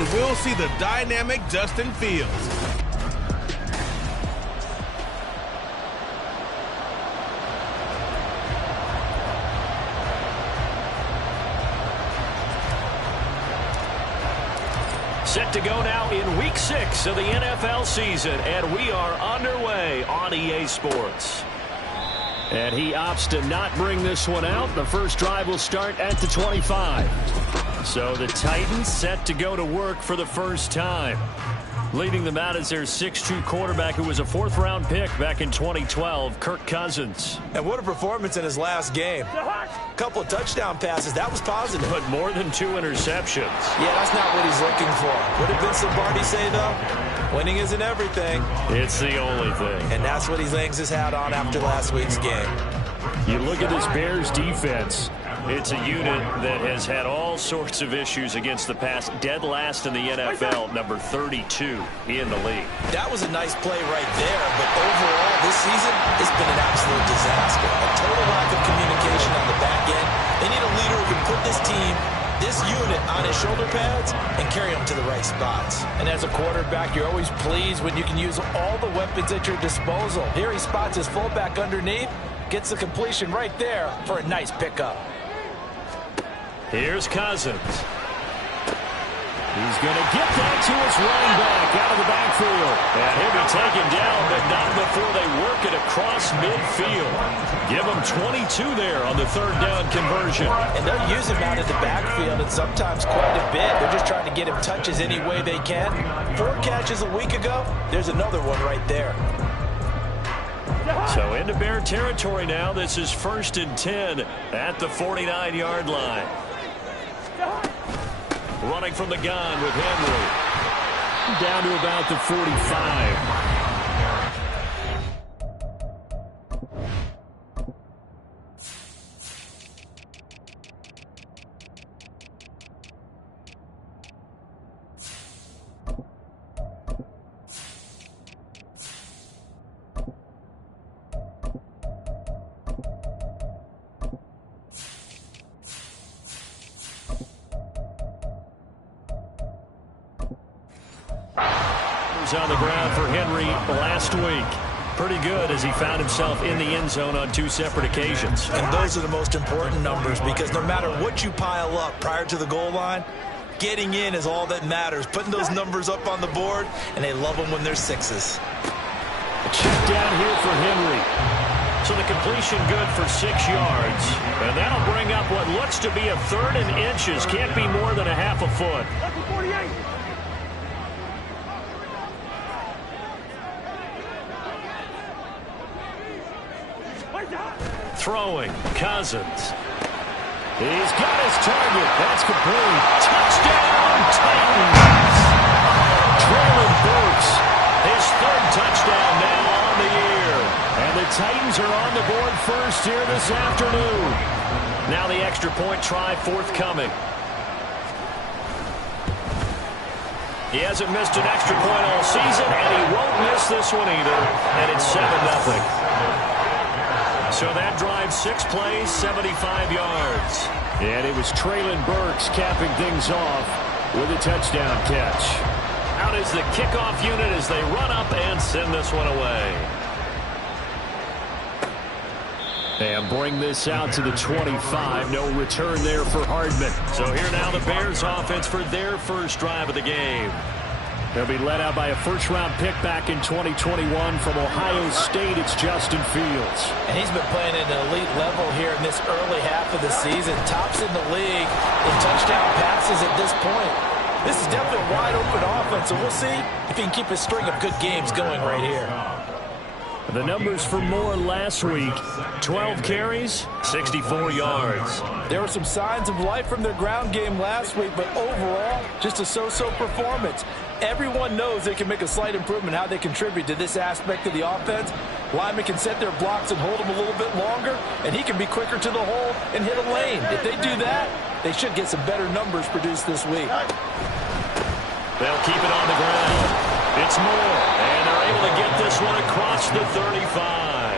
and we'll see the dynamic Justin Fields. Set to go now in Week 6 of the NFL season, and we are underway on EA Sports. And he opts to not bring this one out. The first drive will start at the 25. So the Titans set to go to work for the first time. Leading them out is their 6'2 quarterback who was a fourth-round pick back in 2012, Kirk Cousins. And what a performance in his last game. A couple of touchdown passes. That was positive. But more than 2 interceptions. Yeah, that's not what he's looking for. What did Vince Lombardi say, though? Winning isn't everything. It's the only thing. And that's what he hangs his hat on after last week's game. You look at this Bears defense. It's a unit that has had all sorts of issues against the pass. Dead last in the NFL, number 32 in the league. That was a nice play right there, but overall this season, it's been an absolute disaster. A total lack of communication on the back end. They need a leader who can put this team, this unit, on his shoulder pads and carry them to the right spots. And as a quarterback, you're always pleased when you can use all the weapons at your disposal. Here he spots his fullback underneath, gets the completion right there for a nice pickup. Here's Cousins. He's going to get that to his running back out of the backfield. And he'll be taken down, but not before they work it across midfield. Give him 22 there on the third down conversion. And they'll use him out of the backfield, and sometimes quite a bit. They're just trying to get him touches any way they can. 4 catches a week ago. There's another one right there. So into Bear territory now. This is 1st and 10 at the 49-yard line. Running from the gun with Henry. Down to about the 45. On the ground for Henry last week. Pretty good as he found himself in the end zone on 2 separate occasions. And those are the most important numbers because no matter what you pile up prior to the goal line, getting in is all that matters. Putting those numbers up on the board, and they love them when they're 6s. A check down here for Henry. So the completion good for 6 yards. And that'll bring up what looks to be a 3rd and inches. Can't be more than a half a foot. Throwing, Cousins. He's got his target. That's complete. Touchdown, Titans. Traylon Burks, his 3rd touchdown now on the year. And the Titans are on the board first here this afternoon. Now the extra point try forthcoming. He hasn't missed an extra point all season, and he won't miss this one either. And it's 7-0. So that drive, 6 plays, 75 yards. And it was Traylon Burks capping things off with a touchdown catch. Out is the kickoff unit as they run up and send this one away. And bring this out to the 25. No return there for Hardman. So here now the Bears offense for their first drive of the game. They'll be led out by a first-round pick back in 2021 from Ohio State. It's Justin Fields. And he's been playing at an elite level here in this early half of the season. Tops in the league in touchdown passes at this point. This is definitely a wide-open offense, so we'll see if he can keep a string of good games going right here. The numbers for Moore last week, 12 carries, 64 yards. There were some signs of life from their ground game last week, but overall, just a so-so performance. Everyone knows they can make a slight improvement how they contribute to this aspect of the offense. Linemen can set their blocks and hold them a little bit longer, and he can be quicker to the hole and hit a lane. If they do that, they should get some better numbers produced this week. They'll keep it on the ground. It's Moore, and they're able to get this one across the 35.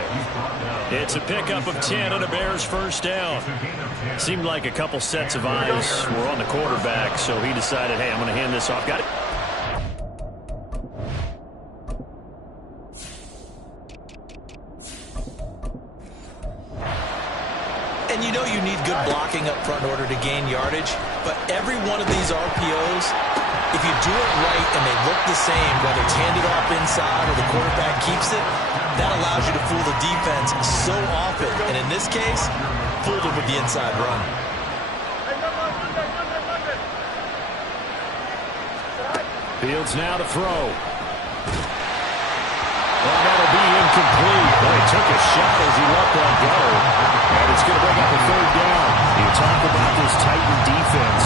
It's a pickup of 10 and a Bears first down. Seemed like a couple sets of eyes were on the quarterback, so he decided, hey, I'm going to hand this off. Got it. And you know you need good blocking up front in order to gain yardage, but every one of these RPOs, if you do it right and they look the same, whether it's handed off inside or the quarterback keeps it, that allows you to fool the defense so often. And in this case, fooled them with the inside run. Fields now to throw. Well, that'll be incomplete. Well, he took a shot as he let that go. And it's going to bring up a third down. You talk about this Titan defense.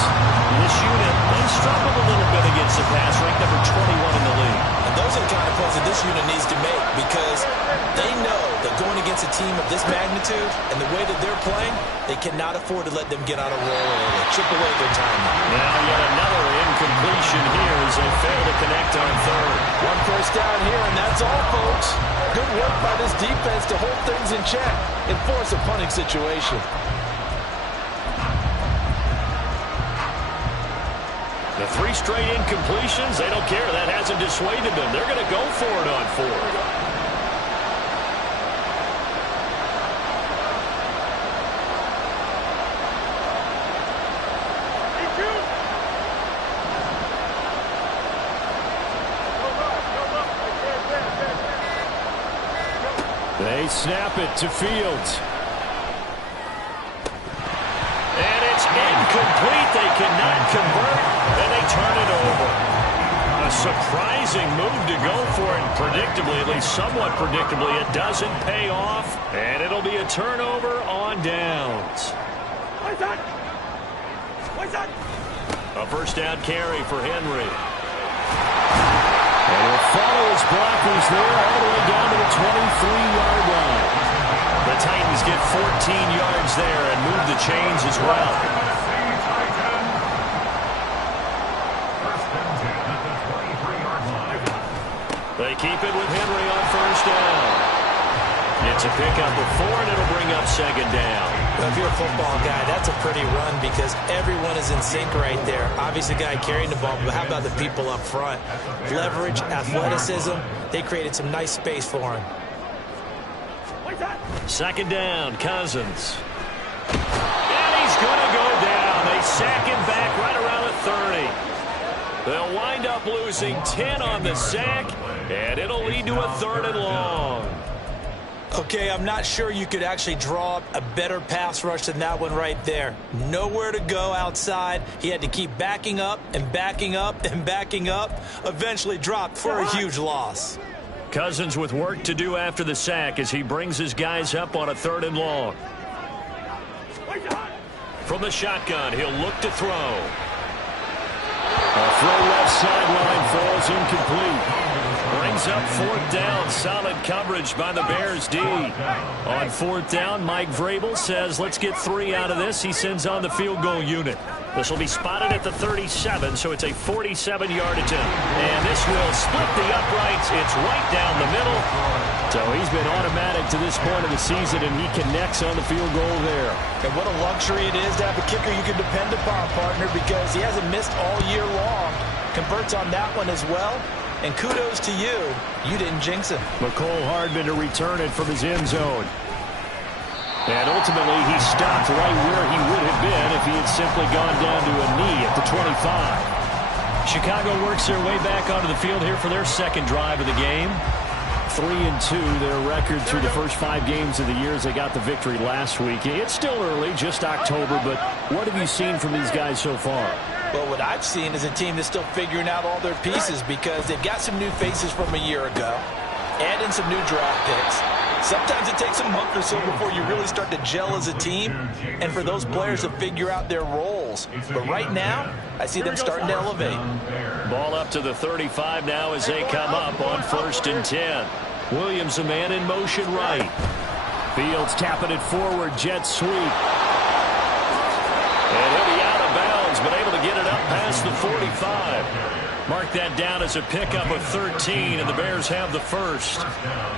This unit, they struggled a little bit against the pass, ranked number 21 in the league. And those are the kind of plays that this unit needs to make because they know that going against a team of this magnitude and the way that they're playing, they cannot afford to let them get out of roll or chip away their time. Now yet another incompletion here as they fail to connect on third. One first down here, and that's all, folks. Good work by this defense to hold things in check and force a punting situation. The 3 straight incompletions, they don't care. That hasn't dissuaded them. They're going to go for it on 4th. They snap it to Fields. And it's incomplete. They cannot convert, and they turn it over. A surprising move to go for it. Predictably, at least somewhat predictably, it doesn't pay off, and it'll be a turnover on downs. A first down carry for Henry. And he'll follow his blockers there all the way down to the 23-yard line. The Titans get 14 yards there and move the chains as well. They keep it with Henry on first down. It's a pickup of 4, and it'll bring up second down. Well, if you're a football guy, that's a pretty run because everyone is in sync right there. Obviously, the guy carrying the ball, but how about the people up front? Leverage, athleticism, they created some nice space for him. Second down, Cousins. And he's going to go down. They sack him back right around the 30. They'll wind up losing 10 on the sack, and it'll lead to a 3rd and long. Okay, I'm not sure you could actually draw up a better pass rush than that one right there. Nowhere to go outside. He had to keep backing up and backing up and backing up. Eventually dropped for a huge loss. Cousins with work to do after the sack as he brings his guys up on a 3rd and long. From the shotgun, he'll look to throw. A throw left sideline falls incomplete. Brings up 4th down. Solid coverage by the Bears D. On 4th down, Mike Vrabel says, let's get 3 out of this. He sends on the field goal unit. This will be spotted at the 37, so it's a 47-yard attempt. And this will split the uprights. It's right down the middle. So he's been automatic to this point of the season, and he connects on the field goal there. And what a luxury it is to have a kicker you can depend upon, partner, because he hasn't missed all year long. Converts on that one as well. And kudos to you. You didn't jinx him. McCole Hardman to return it from his end zone. And ultimately, he stopped right where he would have been if he had simply gone down to a knee at the 25. Chicago works their way back onto the field here for their second drive of the game. 3-2, their record through the first 5 games of the year as they got the victory last week. It's still early, just October, but what have you seen from these guys so far? Well, what I've seen is a team that's still figuring out all their pieces because they've got some new faces from a year ago, add in some new draft picks. Sometimes it takes a month or so before you really start to gel as a team and for those players to figure out their roles. But right now, I see them starting to elevate. Ball up to the 35 now as they come up on 1st and 10. Williams a man in motion right. Fields tapping it forward, jet sweep. And he'll be out of bounds, but able to get it up past the 45. Mark that down as a pickup of 13, and the Bears have the first.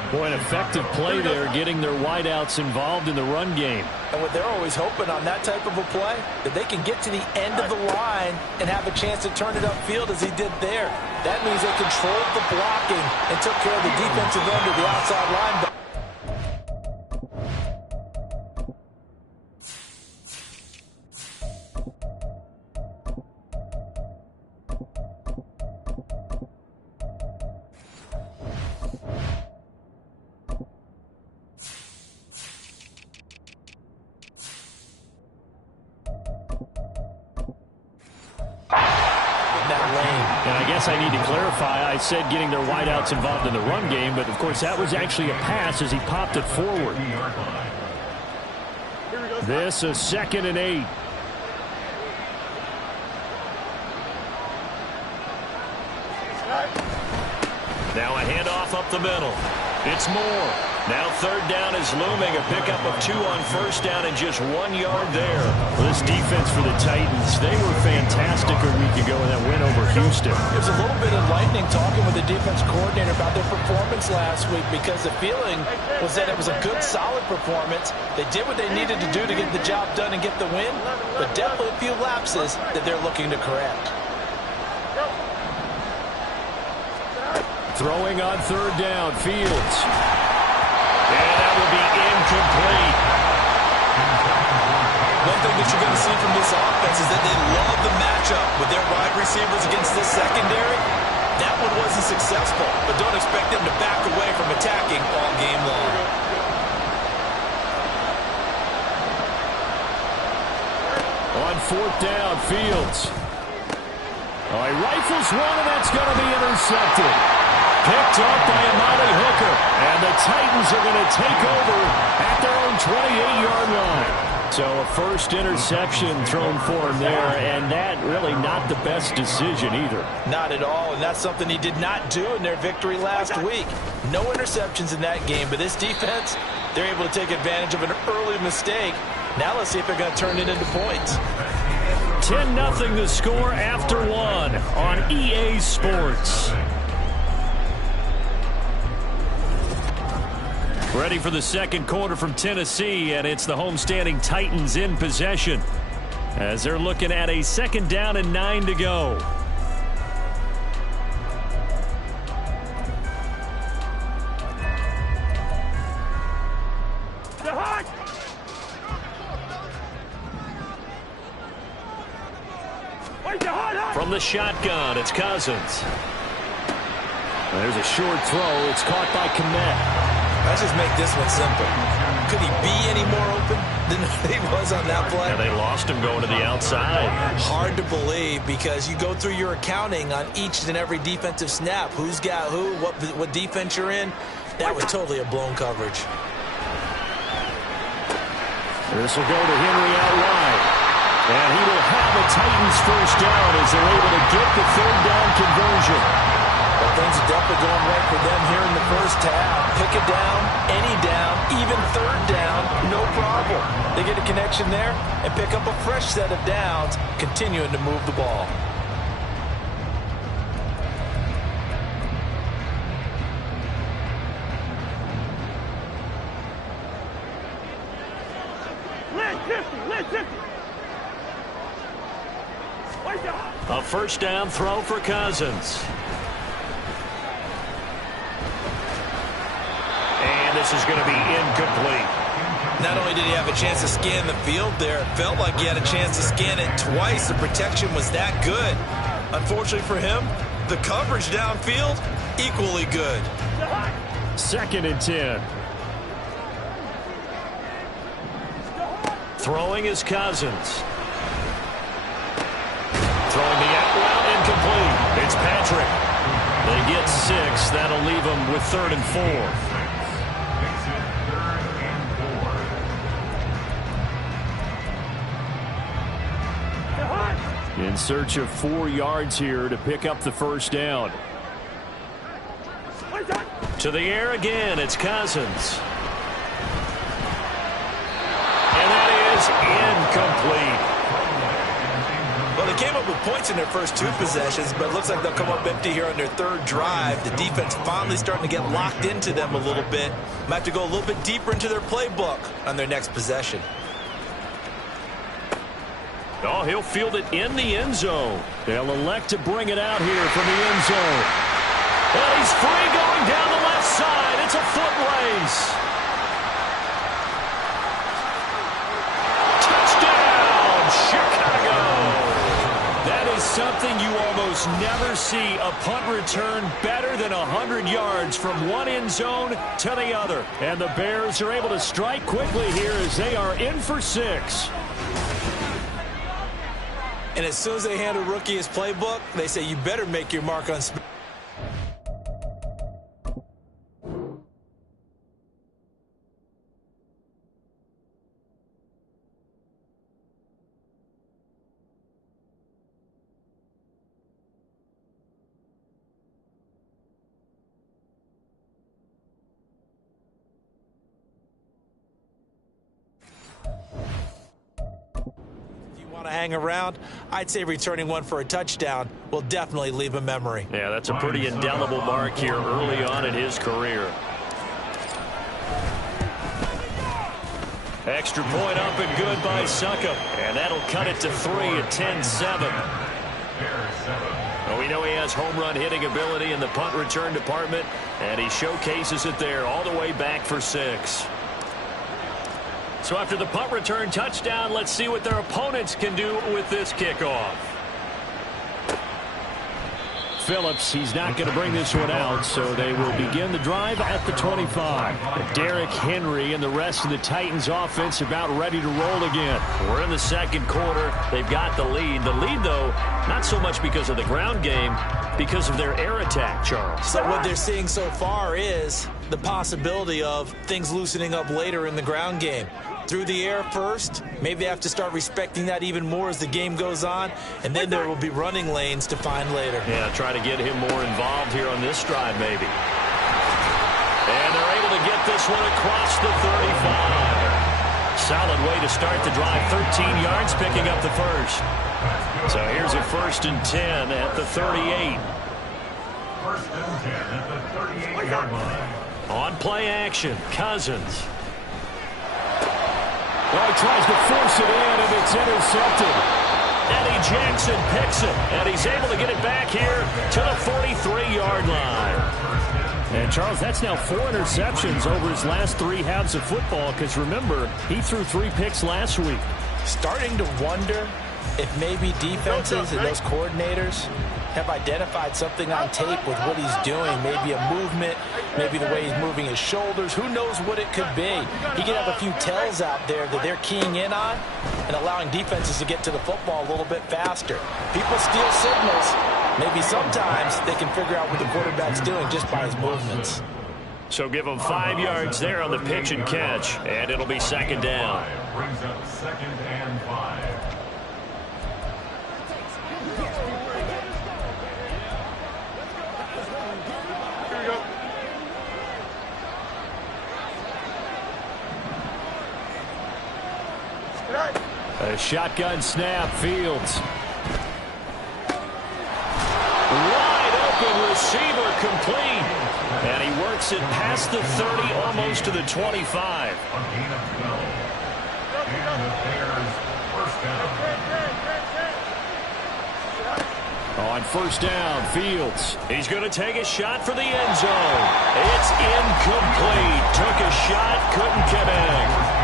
Boy, an effective play there, getting their wideouts involved in the run game. And what they're always hoping on that type of a play, that they can get to the end of the line and have a chance to turn it upfield as he did there. That means they controlled the blocking and took care of the defensive end of the outside line. And I guess I need to clarify, I said getting their wideouts involved in the run game, but of course that was actually a pass as he popped it forward. This is 2nd and 8. Now a handoff up the middle. It's Moore. Now 3rd down is looming. A pickup of 2 on 1st down and just 1 yard there. Well, this defense for the Titans, they were fantastic a week ago in that win over Houston. It was a little bit enlightening talking with the defense coordinator about their performance last week, because the feeling was that it was a good, solid performance. They did what they needed to do to get the job done and get the win, but definitely a few lapses that they're looking to correct. Throwing on 3rd down, Fields. And that will be incomplete. One thing that you're going to see from this offense is that they love the matchup with their wide receivers against this secondary. That one wasn't successful, but don't expect them to back away from attacking all game long. On 4th down, Fields. Oh, he rifles one, and that's going to be intercepted. Picked up by Amani Hooker. And the Titans are going to take over at their own 28-yard line. So a first interception thrown for him there, and that really not the best decision either. Not at all, and that's something he did not do in their victory last week. No interceptions in that game, but this defense, they're able to take advantage of an early mistake. Now let's see if they're going to turn it into points. 10-0 the score after 1 on EA Sports. Ready for the second quarter from Tennessee, and it's the homestanding Titans in possession as they're looking at a 2nd down and 9 to go. From the shotgun, it's Cousins. There's a short throw. It's caught by Kmet. Let's just make this one simple. Could he be any more open than he was on that play? Yeah, they lost him going to the outside. Hard to believe, because you go through your accounting on each and every defensive snap. Who's got who, what defense you're in. That was totally a blown coverage. This will go to Henry out wide. And he will have a Titans first down as they're able to get the 3rd down conversion. Well, things are definitely going right for them here in the first half. Pick it down, any down, even 3rd down, no problem. They get a connection there and pick up a fresh set of downs, continuing to move the ball. A first down throw for Cousins. And this is going to be incomplete. Not only did he have a chance to scan the field there, it felt like he had a chance to scan it twice. The protection was that good. Unfortunately for him, the coverage downfield, equally good. 2nd and 10. Throwing is Cousins. Throwing the out route, incomplete. It's Patrick. They get 6. That'll leave them with 3rd and 4. In search of 4 yards here to pick up the first down. To the air again, it's Cousins. And that is incomplete. What they came up with points in their first 2 possessions, but it looks like they'll come up empty here on their 3rd drive. The defense finally starting to get locked into them a little bit. Might have to go a little bit deeper into their playbook on their next possession. Oh, he'll field it in the end zone. They'll elect to bring it out here from the end zone. And he's free going down the left side. It's a foot race. Touchdown, Chicago. That is something you almost never see. A punt return better than 100 yards from one end zone to the other. And the Bears are able to strike quickly here as they are in for 6. And as soon as they hand a rookie his playbook, they say, you better make your mark on speed. To hang around, I'd say returning one for a touchdown will definitely leave a memory. Yeah, that's a pretty indelible mark here early on in his career. Extra point up and good by Succop. And that'll cut it to 3 at 10-7. Well, we know he has home run hitting ability in the punt return department, and he showcases it there all the way back for 6. So after the punt return touchdown, let's see what their opponents can do with this kickoff. Phillips, he's not going to bring this one out, so they will begin the drive at the 25. Derrick Henry and the rest of the Titans offense about ready to roll again. We're in the 2nd quarter. They've got the lead. The lead, though, not so much because of the ground game, because of their air attack, Charles. So what they're seeing so far is the possibility of things loosening up later in the ground game. Through the air first, maybe they have to start respecting that even more as the game goes on, and then there will be running lanes to find later. Yeah, try to get him more involved here on this drive maybe. And they're able to get this one across the 35. Solid way to start the drive, 13 yards picking up the first. So here's a 1st and 10 at the 38. 1st and 10 at the 38-yard line. On play action, Cousins. Well, he tries to force it in, and it's intercepted. Eddie Jackson picks it, and he's able to get it back here to the 43-yard line. And, Charles, that's now 4 interceptions over his last 3 halves of football, because, remember, he threw 3 picks last week. Starting to wonder if maybe defenses and those coordinators have identified something on tape with what he's doing. Maybe a movement, maybe the way he's moving his shoulders. Who knows what it could be? He could have a few tells out there that they're keying in on and allowing defenses to get to the football a little bit faster. People steal signals. Maybe sometimes they can figure out what the quarterback's doing just by his movements. So give him 5 yards there on the pitch and catch, and it'll be 2nd down. Brings up 2nd and 5. A shotgun snap, Fields. Wide open receiver complete. And he works it past the 30, almost to the 25. A gain of 12. And the Bears 1st down. On 1st down, Fields. He's going to take a shot for the end zone. It's incomplete. Took a shot, couldn't connect.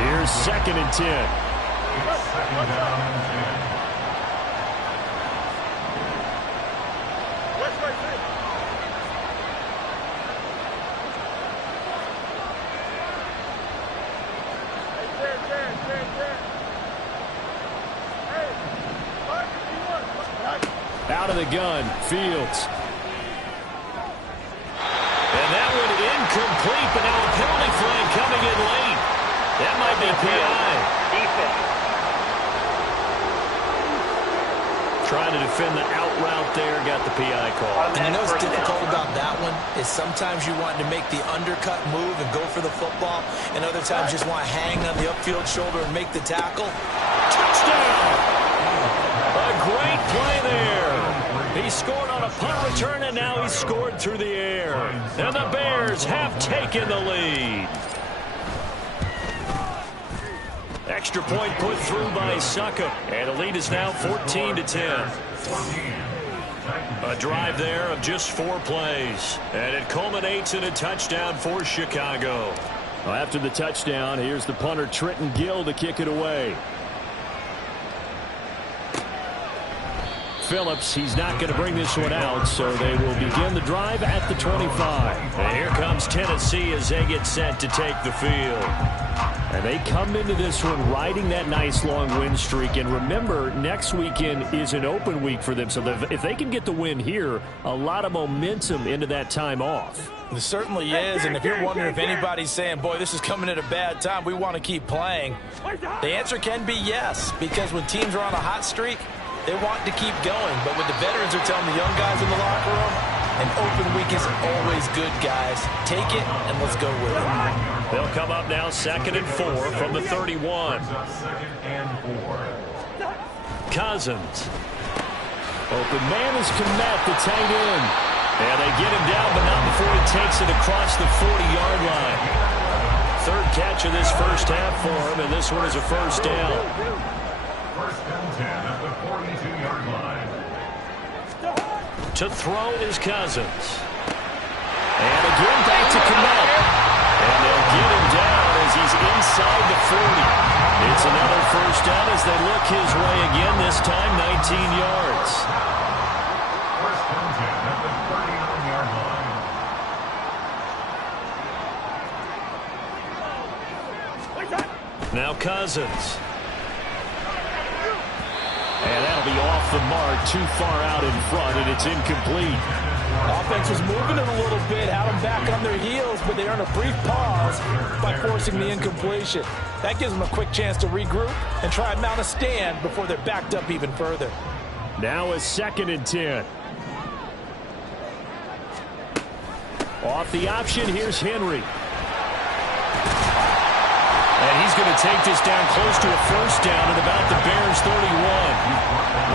Here's 2nd and 10. It's 2nd down and 10. Out of the gun, Fields. And that one incomplete, but now a penalty flag coming in late. That might be PI. Trying to defend the out route there, got the PI call. And you know what's difficult about that one is sometimes you want to make the undercut move and go for the football, and other times you just want to hang on the upfield shoulder and make the tackle. Touchdown! Punt return, and now he's scored through the air. And the Bears have taken the lead. Extra point put through by Succop. And the lead is now 14-10. A drive there of just 4 plays. And it culminates in a touchdown for Chicago. Well, after the touchdown, here's the punter Trenton Gill to kick it away. Phillips, he's not going to bring this one out, so they will begin the drive at the 25. And here comes Tennessee as they get set to take the field. And they come into this one riding that nice long win streak. And remember, next weekend is an open week for them. So if they can get the win here, a lot of momentum into that time off. It certainly is. And if you're wondering if anybody's saying, boy, this is coming at a bad time, we want to keep playing, the answer can be yes. Because when teams are on a hot streak, they want to keep going. But what the veterans are telling the young guys in the locker room, an open week is always good, guys. Take it, and let's go with it. They'll come up now 2nd and 4 from the 31. Cousins. Open man is Kmet, the tight end. And they get him down, but not before he takes it across the 40-yard line. 3rd catch of this first half for him, and this one is a first down. 1st and 10 at the 42-yard line. To throw is Cousins. And again back to Kmet. And they'll get him down as he's inside the 40. It's another first down as they look his way again, this time 19 yards. 1st and 10 at the 39-yard line. Now Cousins. And that'll be off the mark, too far out in front, and it's incomplete. Offense was moving it a little bit, had them back on their heels, but they earned a brief pause by forcing the incompletion. That gives them a quick chance to regroup and try and mount a stand before they're backed up even further. Now a 2nd and 10. Off the option, here's Henry. And he's going to take this down close to a first down at about the Bears' 31.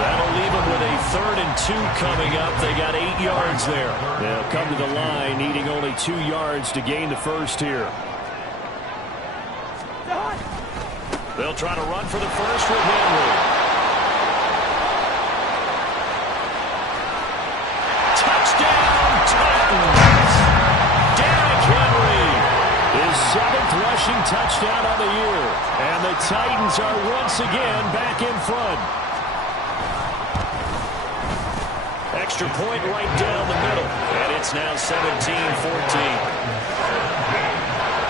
That'll leave them with a 3rd and 2 coming up. They got 8 yards there. They'll come to the line needing only 2 yards to gain the first here. They'll try to run for the first with Henry. Touchdown, Titans! Derrick Henry! His 7th rushing touchdown on the year. And the Titans are once again back in front. Extra point right down the middle. And it's now 17-14.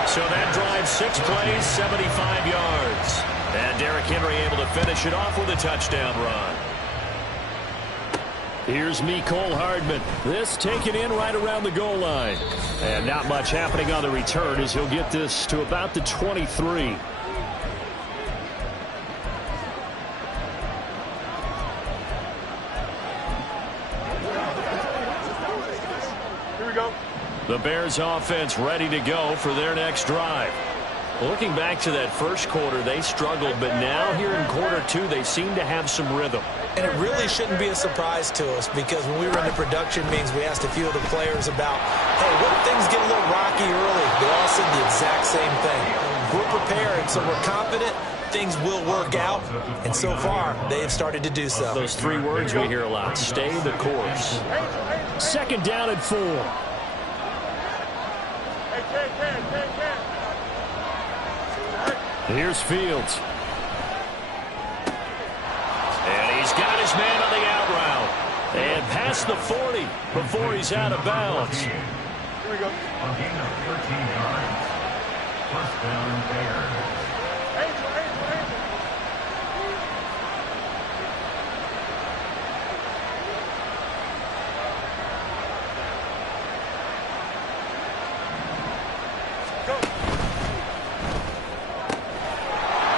So that drive, 6 plays, 75 yards. And Derrick Henry able to finish it off with a touchdown run. Here's Mecole Hardman. This taken in right around the goal line. And not much happening on the return as he'll get this to about the 23. Here we go. The Bears offense ready to go for their next drive. Looking back to that first quarter, they struggled, but now here in quarter 2, they seem to have some rhythm. And it really shouldn't be a surprise to us because when we were in the production meetings, we asked a few of the players about, hey, what if things get a little rocky early? They all said the exact same thing. We're prepared, so we're confident things will work out. And so far, they have started to do so. Those 3 words we hear a lot, stay the course. 2nd down and 4. Here's Fields. And he's got his man on the out route. And past the 40 before he's out of bounds. Here we go. A gain of 13 yards. 1st down, Bears.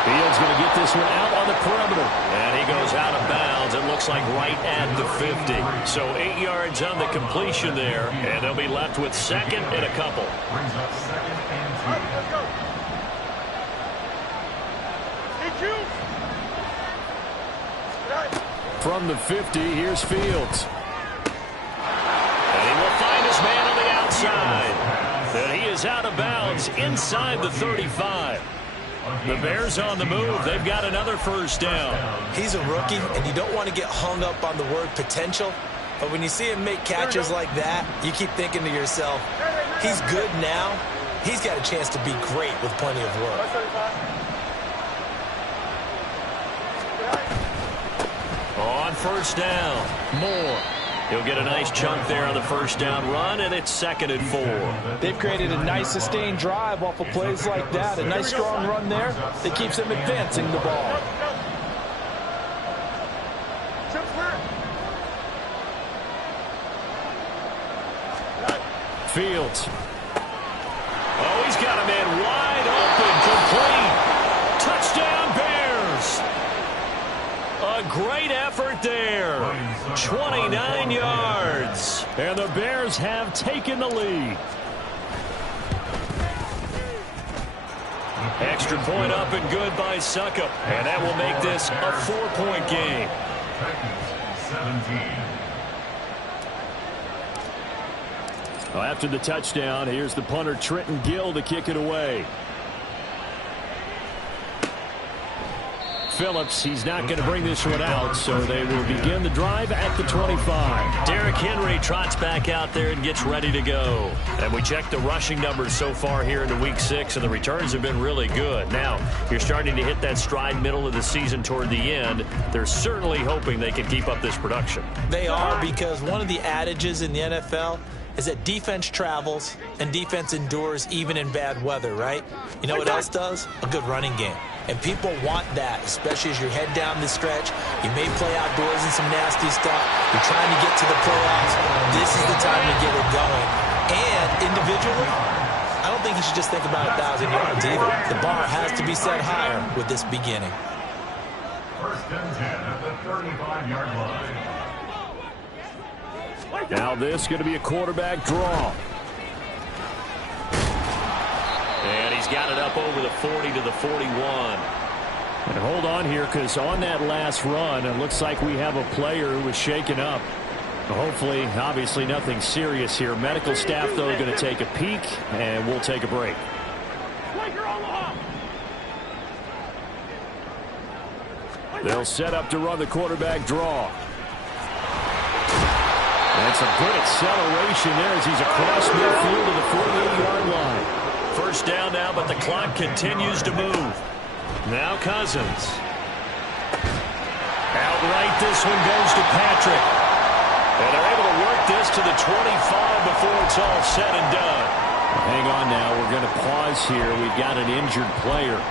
Fields going to get this one out on the perimeter. And he goes out of bounds. It looks like right at the 50. So 8 yards on the completion there. And they'll be left with 2nd and a couple. Brings up 2nd and 2. From the 50, here's Fields. coverage man on the outside. And he is out of bounds inside the 35. The Bears on the move. They've got another first down. He's a rookie, and you don't want to get hung up on the word potential. But when you see him make catches like that, you keep thinking to yourself, he's good now. He's got a chance to be great with plenty of work. On first down, Moore. He'll get a nice chunk there on the first down run, and it's 2nd and 4. They've created a nice sustained drive off of plays like that. A nice strong run there that keeps them advancing the ball. Fields. Oh, he's got a man wide open, complete. Touchdown, Bears. A great effort there. 29 yards. And the Bears have taken the lead. Extra point up and good by Succop. And that will make this a 4-point game. Titans 17. Well, after the touchdown, here's the punter Trenton Gill to kick it away. Phillips, he's not going to bring this one out, so they will begin the drive at the 25. Derrick Henry trots back out there and gets ready to go. And we checked the rushing numbers so far here into Week 6, and the returns have been really good. Now, you're starting to hit that stride middle of the season toward the end. They're certainly hoping they can keep up this production. They are, because one of the adages in the NFL is that defense travels and defense endures even in bad weather, right? You know what else does? A good running game. And people want that, especially as you head down the stretch. You may play outdoors in some nasty stuff. You're trying to get to the playoffs. This is the time to get it going. And individually, I don't think you should just think about 1,000 yards either. The bar has to be set higher with this beginning. 1st and 10 at the 35-yard line. Now this is going to be a quarterback draw. And he's got it up over the 40 to the 41. And hold on here, because on that last run, it looks like we have a player who was shaken up. Hopefully, obviously, nothing serious here. Medical staff, though, are going to take a peek, and we'll take a break. They'll set up to run the quarterback draw. And some good acceleration there as he's across midfield to the 48-yard line. First down now, but the clock continues to move. Now Cousins. Outright, this one goes to Patrick. And they're able to work this to the 25 before it's all said and done. Hang on now. We're going to pause here. We've got an injured player.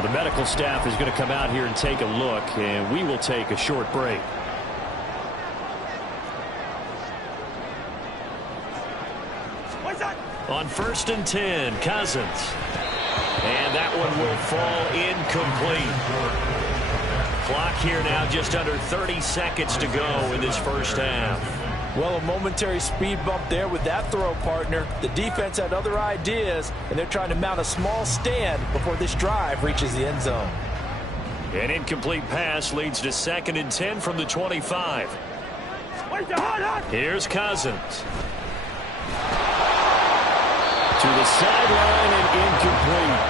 The medical staff is going to come out here and take a look, and we will take a short break. On 1st and 10, Cousins. And that one will fall incomplete. Clock here now just under 30 seconds to go in this first half. Well, a momentary speed bump there with that throw, partner. The defense had other ideas, and they're trying to mount a small stand before this drive reaches the end zone. An incomplete pass leads to 2nd and 10 from the 25. Here's Cousins. To the sideline and incomplete.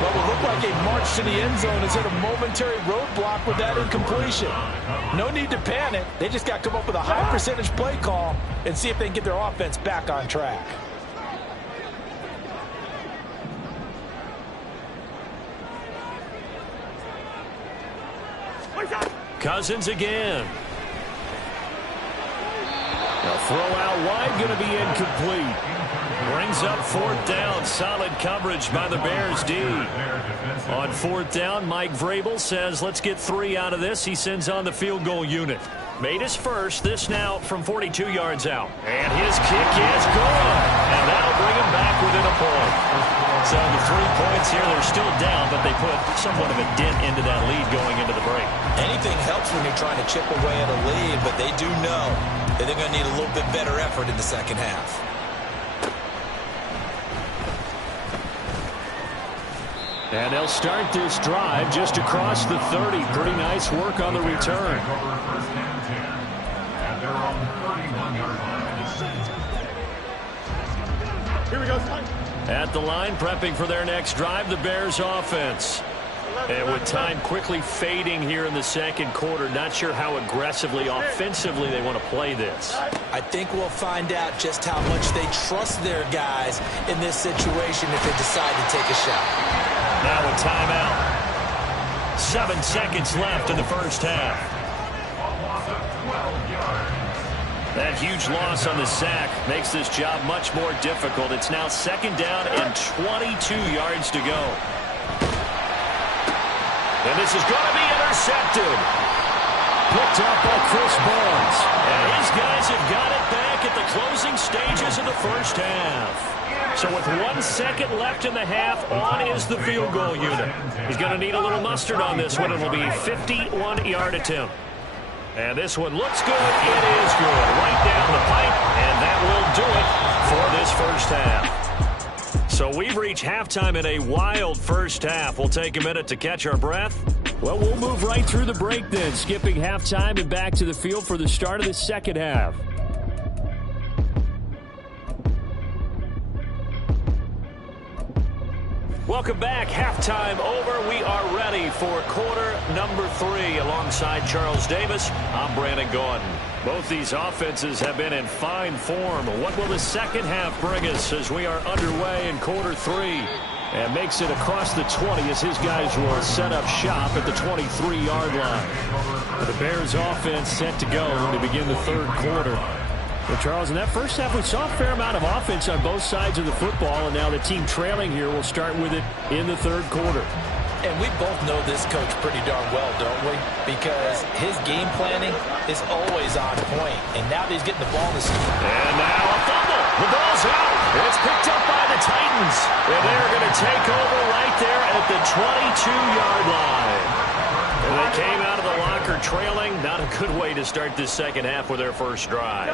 Well, it looked like a march to the end zone has hit a momentary roadblock with that incompletion. No need to panic. They just got to come up with a high percentage play call and see if they can get their offense back on track. Cousins again. Now throw out wide, going to be incomplete. Brings up 4th down. Solid coverage by the Bears D. On 4th down, Mike Vrabel says, let's get 3 out of this. He sends on the field goal unit. Made his first. This now from 42 yards out. And his kick is good. And that'll bring him back within a point. So the 3 points here, they're still down, but they put somewhat of a dent into that lead going into the break. Anything helps when you're trying to chip away at a lead, but they do know that they're going to need a little bit better effort in the second half. And they'll start this drive just across the 30. Pretty nice work on the return. Here we go. At the line, prepping for their next drive, the Bears offense. And with time quickly fading here in the second quarter, not sure how aggressively, offensively they want to play this. I think we'll find out just how much they trust their guys in this situation if they decide to take a shot. Now a timeout. 7 seconds left in the first half. That huge loss on the sack makes this job much more difficult. It's now second down and 22 yards to go. And this is going to be intercepted. Picked up by Chris Barnes. And his guys have got it back at the closing stages of the first half. So with 1 second left in the half, on is the field goal unit. He's going to need a little mustard on this one. It'll be a 51-yard attempt. And this one looks good. It is good. Right down the pipe. And that will do it for this first half. So we've reached halftime in a wild first half. We'll take a minute to catch our breath. Well, we'll move right through the break then, skipping halftime and back to the field for the start of the second half. Welcome back. Halftime over. We are ready for quarter number 3. Alongside Charles Davis, I'm Brandon Gaudin. Both these offenses have been in fine form. What will the second half bring us as we are underway in quarter 3? And makes it across the 20 as his guys will set up shop at the 23-yard line. The Bears offense set to go to begin the third quarter. Well, Charles, in that first half, we saw a fair amount of offense on both sides of the football, and now the team trailing here will start with it in the third quarter. And we both know this coach pretty darn well, don't we? Because his game planning is always on point. And now that he's getting the ball this season. And now a fumble. The ball's out. It's picked up by the Titans. And they're going to take over right there at the 22-yard line. And they came out of the locker trailing. Not a good way to start this second half with their first drive.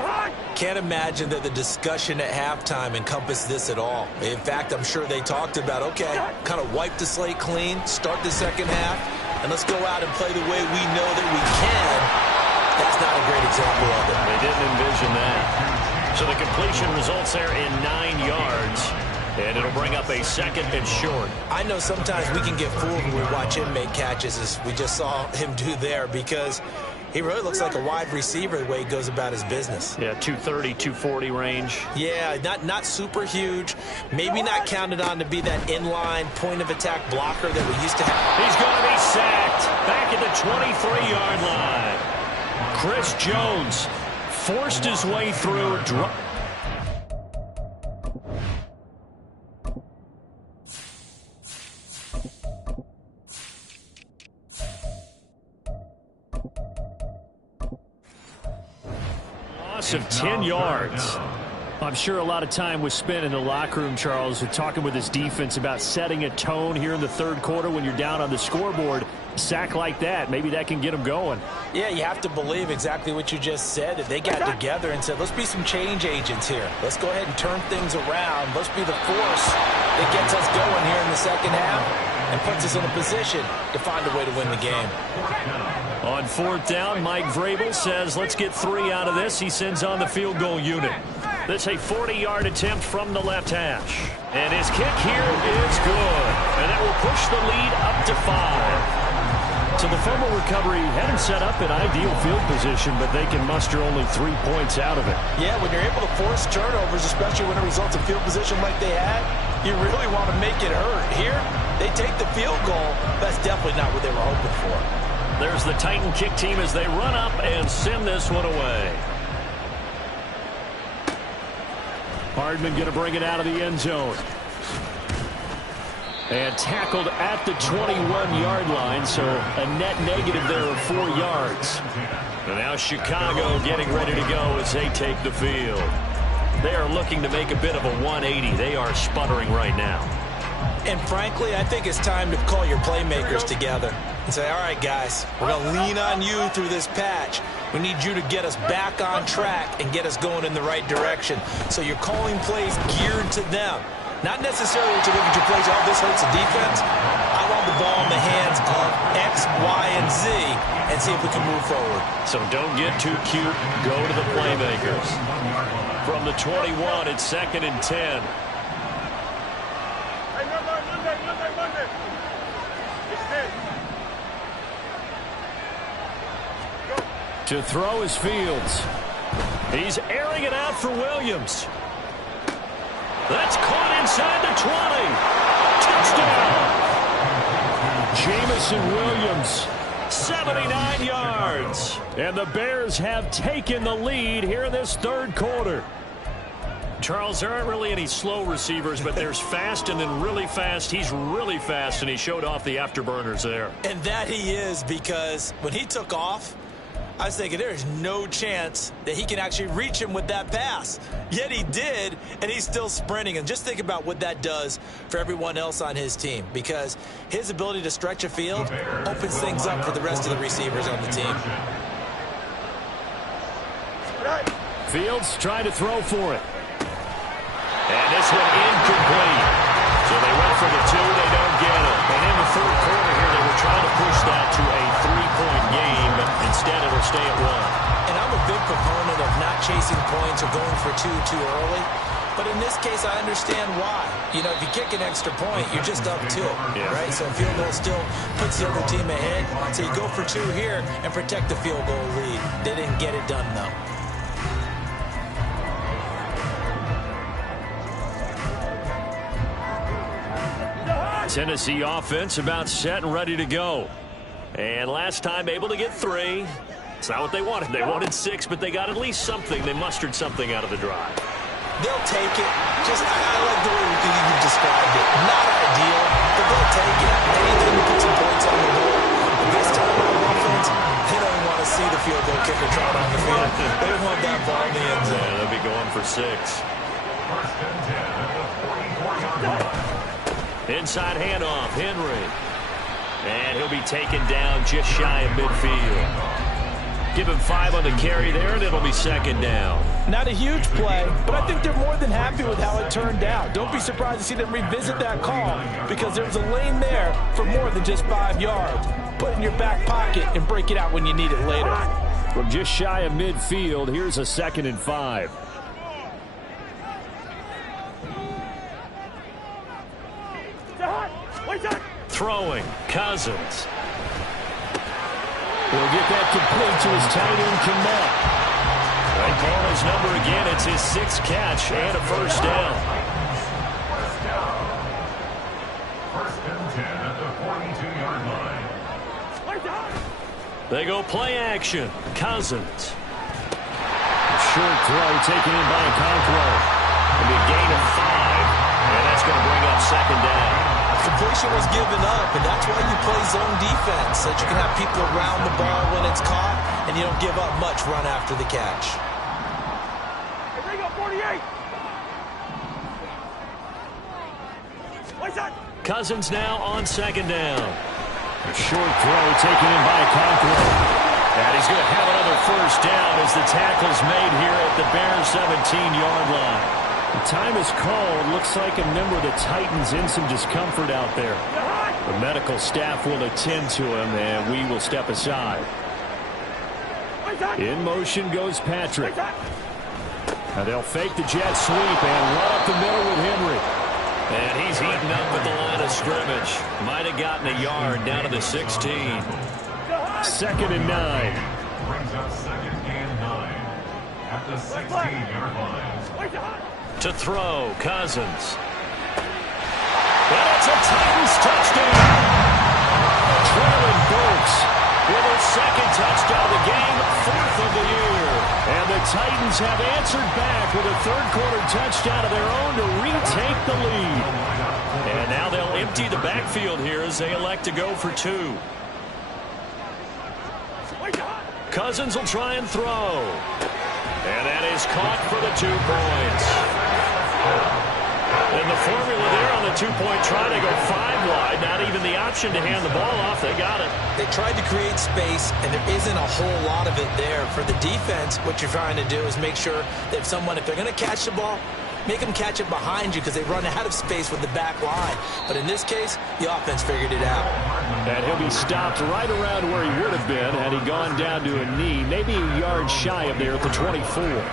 Can't imagine that the discussion at halftime encompassed this at all. In fact, I'm sure they talked about, okay, kind of wipe the slate clean, start the second half, and let's go out and play the way we know that we can. That's not a great example of it. They didn't envision that. So the completion results there in 9 yards. And it'll bring up a second and short. I know sometimes we can get fooled when we watch him make catches, as we just saw him do there, because he really looks like a wide receiver the way he goes about his business. Yeah, 230, 240 range. Yeah, not super huge. Maybe not counted on to be that inline point-of-attack blocker that we used to have. He's going to be sacked back at the 23-yard line. Chris Jones forced his way through. Of 10 yards. I'm sure a lot of time was spent in the locker room, Charles, talking with his defense about setting a tone here in the third quarter when you're down on the scoreboard. A sack like that, maybe that can get them going. Yeah, you have to believe exactly what you just said, that they got together and said, let's be some change agents here. Let's go ahead and turn things around. Let's be the force that gets us going here in the second half and puts us in a position to find a way to win the game. On fourth down, Mike Vrabel says, let's get 3 out of this. He sends on the field goal unit. This a 40-yard attempt from the left hash. And his kick here is good. And that will push the lead up to 5. So the fumble recovery hadn't set up an ideal field position, but they can muster only 3 points out of it. Yeah, when you're able to force turnovers, especially when it results in field position like they had, you really want to make it hurt. Here, they take the field goal. That's definitely not what they were hoping for. There's the Titan kick team as they run up and send this one away. Hardman going to bring it out of the end zone. And tackled at the 21-yard line, so a net negative there of 4 yards. And now Chicago getting ready to go as they take the field. They are looking to make a bit of a 180. They are sputtering right now. And frankly, I think it's time to call your playmakers together and say, all right, guys, we're going to lean on you through this patch. We need you to get us back on track and get us going in the right direction. So you're calling plays geared to them. Not necessarily to look at your plays, oh, this hurts the defense. I want the ball in the hands of X, Y, and Z and see if we can move forward. So don't get too cute. Go to the playmakers. From the 21, it's 2nd and 10. To throw is Fields. He's airing it out for Williams. That's caught inside the 20. Touchdown. Jameson Williams, 79 yards. And the Bears have taken the lead here in this third quarter. Charles, there aren't really any slow receivers, but there's fast and then really fast. He's really fast, and he showed off the afterburners there. And that he is, because when he took off, I was thinking there is no chance that he can actually reach him with that pass. Yet he did, and he's still sprinting. And just think about what that does for everyone else on his team, because his ability to stretch a field opens things up for the rest of the receivers on the team. Fields trying to throw for it. And this one incomplete. So they went for the 2, they don't get it. And in the third quarter here, they were trying to push that to a 3-point game, but instead it'll stay at 1. And I'm a big proponent of not chasing points or going for 2 too early. But in this case, I understand why. You know, if you kick an extra point, you're just up 2, right? So field goal still puts the other team ahead. So you go for 2 here and protect the field goal lead. They didn't get it done, though. Tennessee offense about set and ready to go. And last time able to get 3. It's not what they wanted. They wanted 6, but they got at least something. They mustered something out of the drive. They'll take it. Just, I like the way you described it. Not ideal, but they'll take it. Anything to put some points on the board. But this time on offense, they don't want to see the field goal kicker trot on the field. They want that ball in the end zone. Yeah, they'll be going for 6. First and 10 at the 44-yard line. Inside handoff, Henry. And he'll be taken down just shy of midfield. Give him 5 on the carry there, and it'll be second down. Not a huge play, but I think they're more than happy with how it turned out. Don't be surprised to see them revisit that call, because there's a lane there for more than just 5 yards. Put it in your back pocket and break it out when you need it later. From just shy of midfield, here's a 2nd and 5. Throwing, Cousins. He'll get that complete to his tight end, Kmet. And calling his number again, it's his 6th catch and a first down. First and 10 at the 42-yard line. They go play action. Cousins. Short throw taken in by Conqueror. It'll be a gain of 5, and that's going to bring up second down. Completion was given up, and that's why you play zone defense, so that you can have people around the ball when it's caught, and you don't give up much run after the catch. Bring up 48. Cousins now on second down. A short throw taken in by Conqueror. And he's going to have another first down as the tackle's made here at the Bears' 17-yard line. The time is called. Looks like a member of the Titans in some discomfort out there. The medical staff will attend to him, and we will step aside. In motion goes Patrick. Now they'll fake the jet sweep and run up the middle with Henry. And he's eaten up at the line of scrimmage. Might have gotten a yard down to the 16. 2nd and 9. Brings up 2nd and 9 at the 16-yard line. To throw, Cousins. That's a Titans touchdown. Traylon Burks with his 2nd touchdown of the game, 4th of the year. And the Titans have answered back with a third-quarter touchdown of their own to retake the lead. And now they'll empty the backfield here as they elect to go for 2. Cousins will try and throw. And that is caught for the 2 points. And the formula there on the 2-point try, they go 5 wide. Not even the option to hand the ball off. They got it. They tried to create space, and there isn't a whole lot of it there. For the defense, what you're trying to do is make sure that if they're going to catch the ball, make them catch it behind you because they run out of space with the back line. But in this case, the offense figured it out. And he'll be stopped right around where he would have been had he gone down to a knee, maybe a yard shy of there at the 24.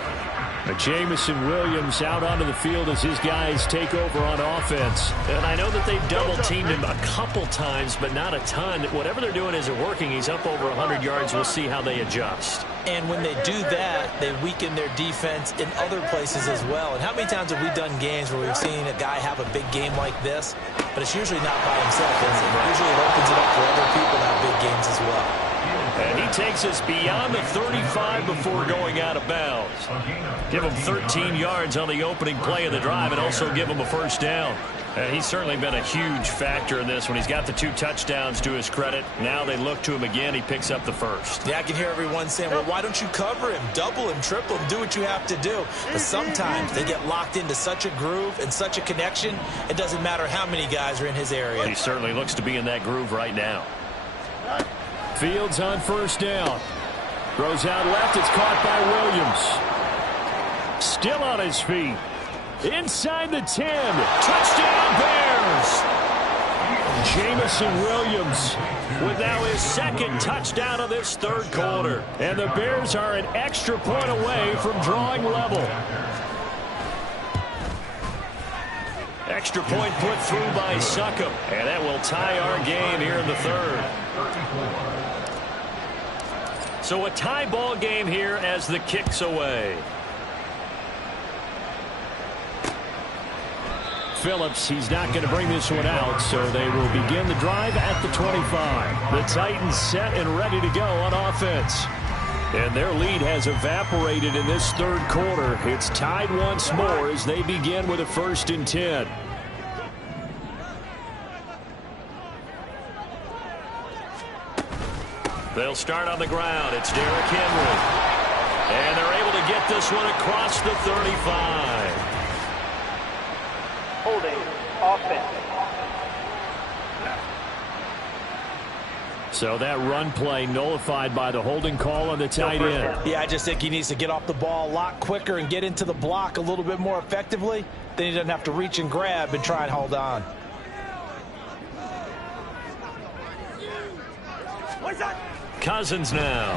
Jamison Williams out onto the field as his guys take over on offense. And I know that they've double-teamed him a couple times, but not a ton. Whatever they're doing isn't working. He's up over 100 yards. We'll see how they adjust. And when they do that, they weaken their defense in other places as well. And how many times have we done games where we've seen a guy have a big game like this, but it's usually not by himself, is it? Usually it opens it up for other people to have big games as well. And he takes us beyond the 35 before going out of bounds. Give him 13 yards on the opening play of the drive and also give him a first down. He's certainly been a huge factor in this when he's got the 2 touchdowns to his credit. Now they look to him again. He picks up the first. Yeah, I can hear everyone saying, well, why don't you cover him, double him, triple him, do what you have to do. But sometimes they get locked into such a groove and such a connection, it doesn't matter how many guys are in his area. He certainly looks to be in that groove right now. Fields on first down. Throws out left. It's caught by Williams. Still on his feet. Inside the 10. Touchdown Bears. Jamison Williams with now his second touchdown of this third quarter. And the Bears are an extra point away from drawing level. Extra point put through by Succop. And that will tie our game here in the third. So a tie ball game here as the kick's away. Phillips, he's not going to bring this one out, so they will begin the drive at the 25. The Titans set and ready to go on offense. And their lead has evaporated in this third quarter. It's tied once more as they begin with a 1st and 10. They'll start on the ground. It's Derrick Henry. And they're able to get this one across the 35. Holding. Offense. So that run play nullified by the holding call on the tight end. Yeah, I just think he needs to get off the ball a lot quicker and get into the block a little bit more effectively. Then he doesn't have to reach and grab and try and hold on. Cousins now.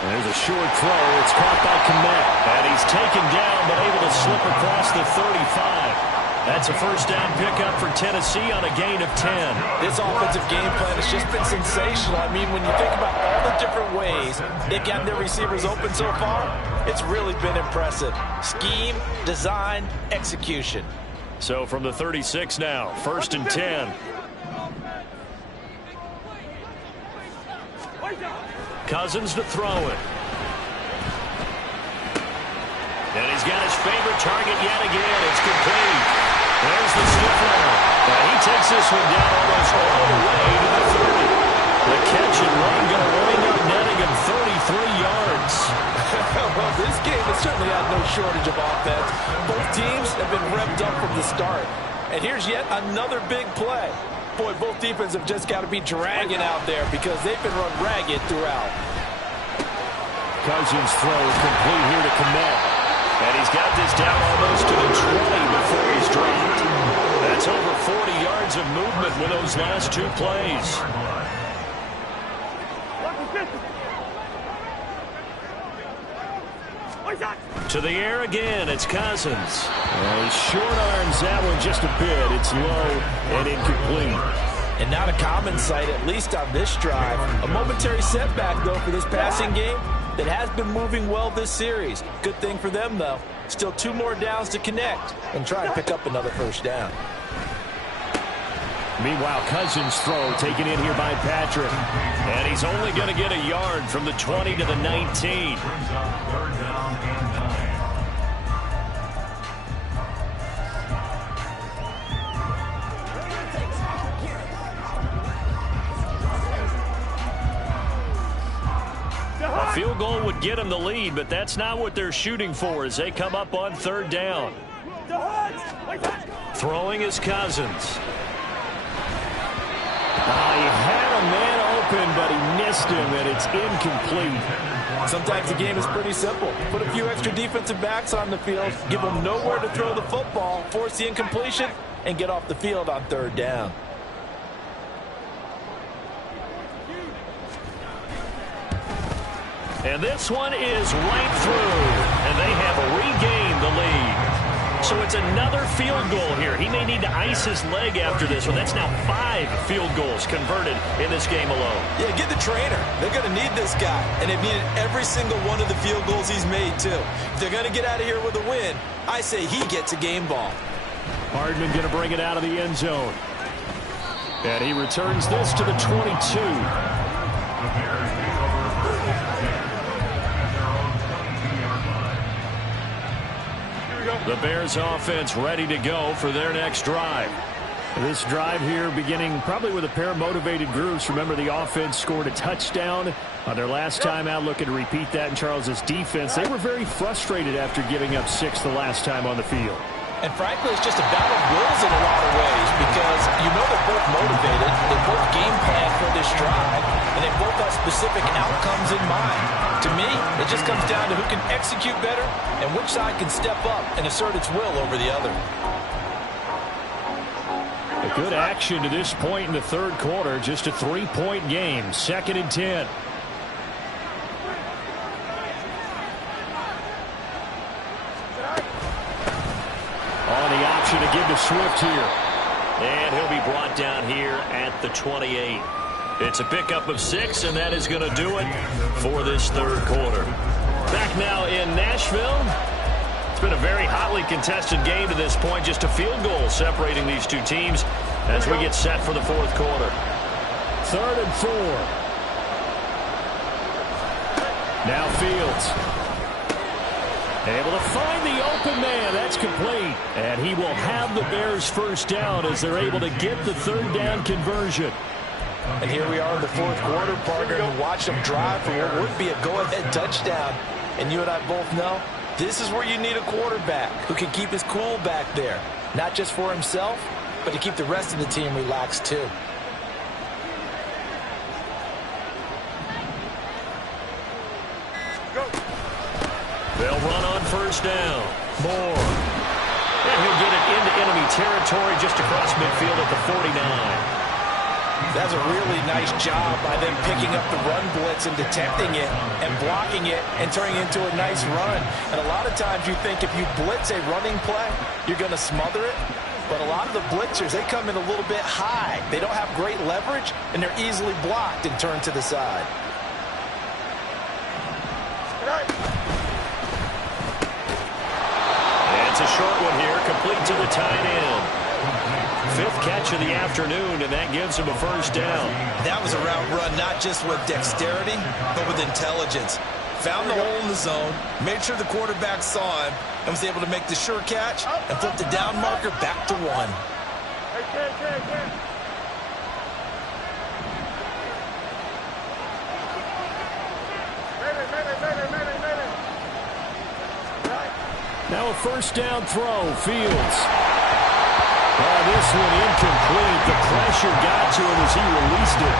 And there's a short throw. It's caught by Kmet. And he's taken down but able to slip across the 35. That's a first down pickup for Tennessee on a gain of 10. This offensive game plan has just been sensational. I mean, when you think about all the different ways they've gotten their receivers open so far, it's really been impressive. Scheme, design, execution. So from the 36 now, 1st and 10. Cousins to throw it. And he's got his favorite target yet again. It's complete. There's the stiffer. And he takes this one down almost all the way to the 30. The catch and run going to wind up netting him 33 yards. Well, this game has certainly had no shortage of offense. Both teams have been revved up from the start. And here's yet another big play. Boy, both defenses have just got to be dragging out there because they've been run ragged throughout. Cousins throw complete here to Kmet. And he's got this down almost to the 20 before he's dropped. That's over 40 yards of movement with those last 2 plays. To the air again, it's Cousins. He short arms that one just a bit. It's low and incomplete. And not a common sight, at least on this drive. A momentary setback, though, for this passing game that has been moving well this series. Good thing for them, though. Still 2 more downs to connect and try and pick up another first down. Meanwhile, Cousins' throw taken in here by Patrick. And he's only going to get a yard from the 20 to the 19. A field goal would get them the lead, but that's not what they're shooting for as they come up on 3rd down. Throwing is Cousins. He had a man open, but he missed him, and it's incomplete. Sometimes the game is pretty simple. Put a few extra defensive backs on the field, give them nowhere to throw the football, force the incompletion, and get off the field on 3rd down. And this one is right through. And they have regained the lead. So it's another field goal here. He may need to ice his leg after this one. That's now 5 field goals converted in this game alone. Yeah, get the trainer. They're going to need this guy. And they've needed every single one of the field goals he's made, too. If they're going to get out of here with a win, I say he gets a game ball. Hardman going to bring it out of the end zone. And he returns this to the 22. The Bears offense ready to go for their next drive. This drive here beginning probably with a pair of motivated groups. Remember, the offense scored a touchdown on their last time out, looking to repeat that in Charles' defense. They were very frustrated after giving up 6 the last time on the field. And frankly, it's just a battle of wills in a lot of ways because you know they're both motivated, they both game plan for this drive, and they both have specific outcomes in mind. To me, it just comes down to who can execute better and which side can step up and assert its will over the other. A good action to this point in the third quarter, just a 3-point game, 2nd and 10. On the option to give to Swift here. And he'll be brought down here at the 28. It's a pickup of 6, and that is going to do it for this third quarter. Back now in Nashville. It's been a very hotly contested game to this point. Just a field goal separating these two teams as we get set for the fourth quarter. 3rd and 4. Now Fields. Able to find the open man. That's complete. And he will have the Bears first down as they're able to get the third down conversion. And here we are in the fourth quarter, partner, and watch them drive for what would be a go-ahead touchdown. And you and I both know this is where you need a quarterback who can keep his cool back there. Not just for himself, but to keep the rest of the team relaxed too. They'll run on first down. Moore. And he'll get it into enemy territory just across midfield at the 49. That's a really nice job by them picking up the run blitz and detecting it and blocking it and turning it into a nice run. And a lot of times you think if you blitz a running play, you're going to smother it. But a lot of the blitzers, they come in a little bit high. They don't have great leverage, and they're easily blocked and turned to the side. It's a short one here, complete to the tight end. 5th catch of the afternoon, and that gives him a first down. That was a route run, not just with dexterity, but with intelligence. Found the hole in the zone, made sure the quarterback saw him, and was able to make the sure catch and flip the down marker back to 1. Now a first down throw, Fields. This one incomplete. The pressure got to him as he released it.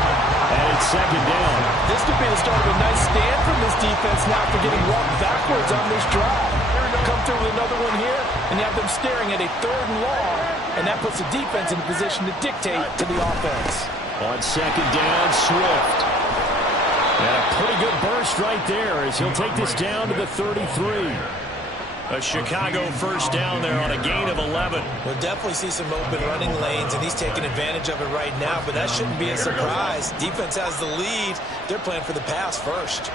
And it's 2nd down. This could be the start of a nice stand from this defense now for getting walked backwards on this drive. Come through with another one here, and you have them staring at a 3rd and long, and that puts the defense in a position to dictate to the offense. On 2nd down, Swift. And a pretty good burst right there as he'll take this down to the 33. A Chicago first down there on a gain of 11. We'll definitely see some open running lanes, and he's taking advantage of it right now, but that shouldn't be a surprise. Defense has the lead. They're playing for the pass first.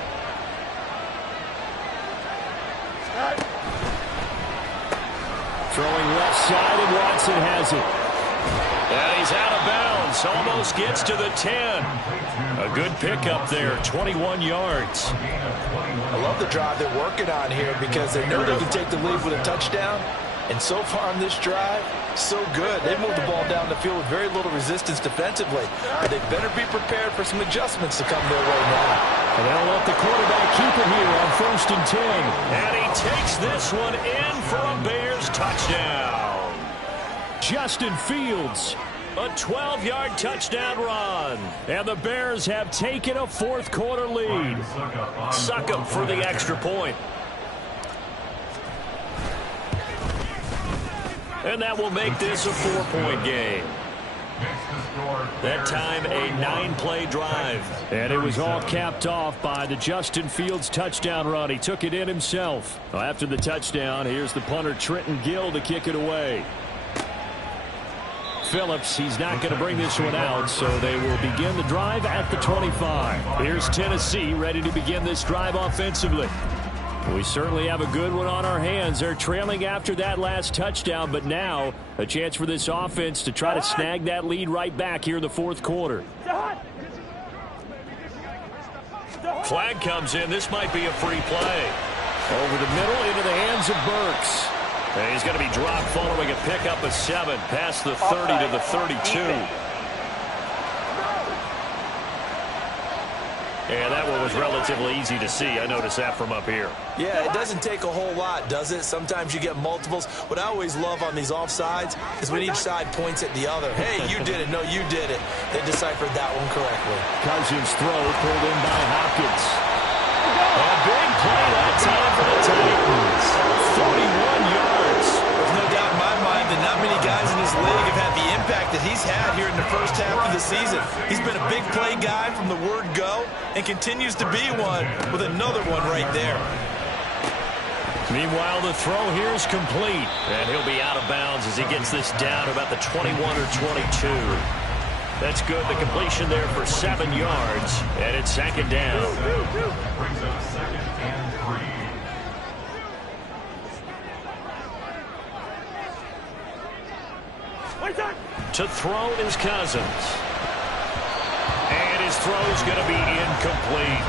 Throwing left side, and Watson has it. And he's out of bounds. Almost gets to the 10. A good pickup there, 21 yards. I love the drive they're working on here because they know they can take the lead with a touchdown. And so far on this drive, so good. They moved the ball down the field with very little resistance defensively. But they better be prepared for some adjustments to come their way now. And they'll let the quarterback keep it here on 1st and 10. And he takes this one in for a Bears touchdown. Justin Fields, a 12-yard touchdown run. And the Bears have taken a fourth quarter lead. Succop for the extra point. And that will make this a 4-point game. That time, a 9-play drive. And it was all capped off by the Justin Fields touchdown run. He took it in himself. Well, after the touchdown, here's the punter, Trenton Gill, to kick it away. Phillips, he's not going to bring this one out, so they will begin the drive at the 25. Here's Tennessee ready to begin this drive offensively. We certainly have a good one on our hands. They're trailing after that last touchdown, but now a chance for this offense to try to snag that lead right back here in the fourth quarter. Flag comes in. This might be a free play. Over the middle into the hands of Burks. And he's going to be dropped following a pickup of 7 past the 30 to the 32. And that one was relatively easy to see. I noticed that from up here. Yeah, it doesn't take a whole lot, does it? Sometimes you get multiples. What I always love on these offsides is when each side points at the other. Hey, you did it. No, you did it. They deciphered that one correctly. Cousins' throw pulled in by Hopkins. A big play that time for the Titans. 41 yards. There's no doubt in my mind that not many guys in this league have had the impact that he's had here in the first half of the season. He's been a big play guy from the word go and continues to be one with another one right there. Meanwhile, the throw here is complete, and he'll be out of bounds as he gets this down about the 21 or 22. That's good. The completion there for 7 yards, and it's second down. Brings up 2nd and 3. To throw is Cousins. And his throw's going to be incomplete.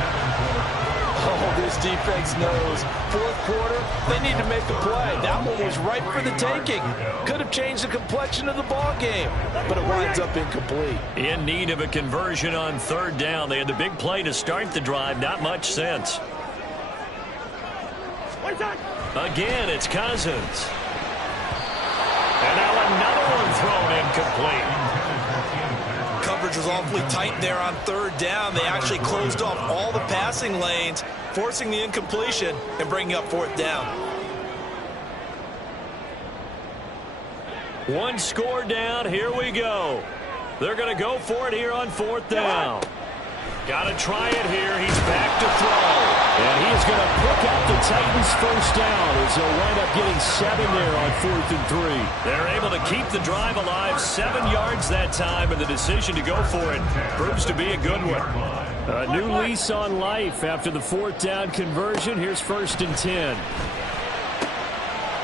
Oh, this defense knows. Fourth quarter, they need to make a play. That one was ripe for the taking. Could have changed the complexion of the ball game, but it winds up incomplete. In need of a conversion on 3rd down. They had the big play to start the drive. Not much sense. Again, it's Cousins. And now another one thrown incomplete. Coverage was awfully tight there on 3rd down. They actually closed off all the passing lanes, forcing the incompletion and bringing up 4th down. One score down. Here we go. They're going to go for it here on 4th down. Got to try it here. He's back to throw. And he is going to pick up the Titans' first down as they'll wind up getting 7 there on 4th and 3. They're able to keep the drive alive. 7 yards that time, and the decision to go for it proves to be a good one. A new lease on life after the 4th down conversion. Here's 1st and 10.